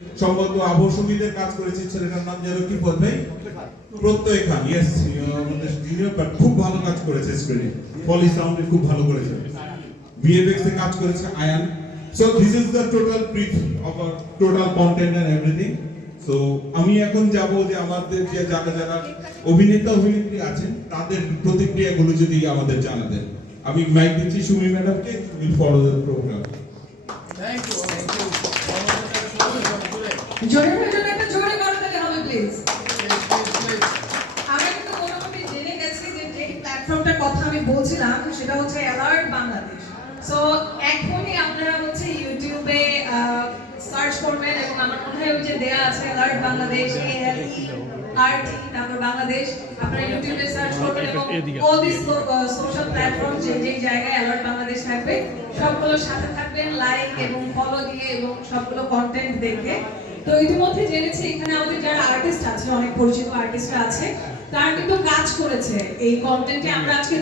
সম্ভবত আবশ্যকীদের কাজ করেছে, ছেলেটার নাম যেন কি বল ভাই। প্রত্যয় খান ইয়েস আমাদের জুনিয়র বাট খুব ভালো কাজ করেছে স্ক্রিনে পলি সাউন্ডে খুব ভালো করেছে। ভিএফএক্স এ কাজ করেছে Ayan. So this is the total brief of our total content and everything so আমি এখন যাব যে আমাদের যে যারা যারা অভিনেতা, অভিনেত্রী আছেন, তাদের প্রতিক্রিয়াগুলো যদি আমাদের জানাতেন। আমি মাইক দিচ্ছি সুমি ম্যাডামকে উইল ফলো দ্য প্রোগ্রাম জোরে জোরে একটা জোরে করতে হবে প্লিজ আমরা কিন্তু মোটামুটি জেনে গেছি যে যে প্ল্যাটফর্মটার কথা আমি বলছিলাম সেটা হচ্ছে অ্যালার্ট বাংলাদেশ সো এখনই আপনারা হচ্ছে ইউটিউবে সার্চ করবেন এবং আমার মনে হয় যে দেয়া আছে অ্যালার্ট বাংলাদেশ এ এল ই আর টি তারপর বাংলাদেশ আপনারা ইউটিউবে সার্চ করবেন এবং অল দিস সোশ্যাল প্ল্যাটফর্ম যে যে জায়গায় অ্যালার্ট বাংলাদেশ থাকবে সবগুলোর সাথে থাকবেন লাইক এবং ফলো দিয়ে এবং সবগুলো কন্টেন্ট দেখে। তো ইতিমধ্যে জেনেছি এখানে আমাদের যারা আর্টিস্ট আছে, অনেক পরিচিত আর্টিস্টরা আছে, তারা কিন্তু কাজ করেছে এই কন্টেন্টে আমরা আজকে